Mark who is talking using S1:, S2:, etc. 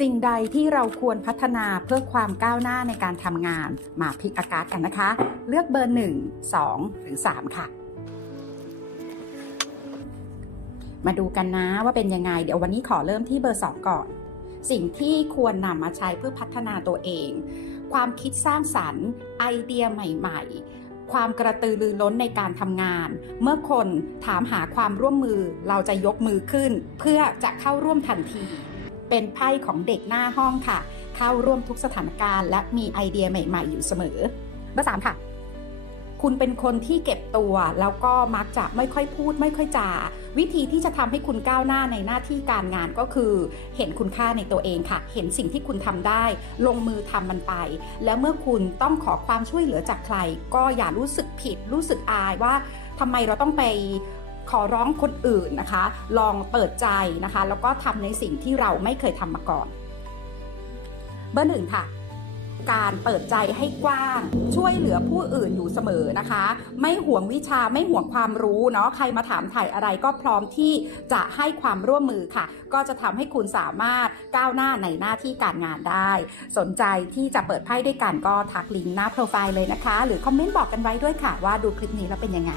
S1: สิ่งใดที่เราควรพัฒนาเพื่อความก้าวหน้าในการทำงาน มาพิกอากาศกันนะคะ เลือกเบอร์ 1 2 หรือ 3 ค่ะ มาดูกันนะว่าเป็นยังไง เดี๋ยววันนี้ขอเริ่มที่เบอร์ 2 ก่อน สิ่งที่ควรนำมาใช้เพื่อพัฒนาตัวเอง ความคิดสร้างสรรค์ ไอเดียใหม่ ๆความกระตือรือร้นในการทำงาน เมื่อคนถามหาความร่วมมือเราจะยกมือขึ้น เพื่อจะเข้าร่วมทันที เป็นไพ่ของเด็กหน้าห้องค่ะ เข้าร่วมทุกสถานการณ์ และมีไอเดียใหม่ ๆ อยู่เสมอเบอร์สามค่ะ คุณเป็นคนที่เก็บตัว แล้วก็มักจะไม่ค่อยพูด ไม่ค่อยจาวิธีที่จะทำให้คุณก้าวหน้าในหน้าที่การงานก็คือ เห็นคุณค่าในตัวเองค่ะ เห็นสิ่งที่คุณทำได้ ลงมือทำมันไป แล้วเมื่อคุณต้องขอความช่วยเหลือจากใคร ก็อย่ารู้สึกผิด รู้สึกอายว่าทำไมเราต้องไป ขอร้องคนอื่นนะคะ ลองเปิดใจนะคะ แล้วก็ทำในสิ่งที่เราไม่เคยทำมาก่อน เบอร์หนึ่งค่ะการเปิดใจให้กว้าง ช่วยเหลือผู้อื่นอยู่เสมอนะคะ ไม่ห่วงวิชาไม่ห่วงความรู้เนาะใครมาถามถ่ายอะไรก็พร้อมที่จะให้ความร่วมมือค่ะ ก็จะทำให้คุณสามารถก้าวหน้าในหน้าที่การงานได้ สนใจที่จะเปิดไพ่ด้วยกันก็ทักลิงก์หน้าโปรไฟล์เลยนะคะ หรือคอมเมนต์บอกกันไว้ด้วยค่ะว่าดูคลิปนี้แล้วเป็นยังไง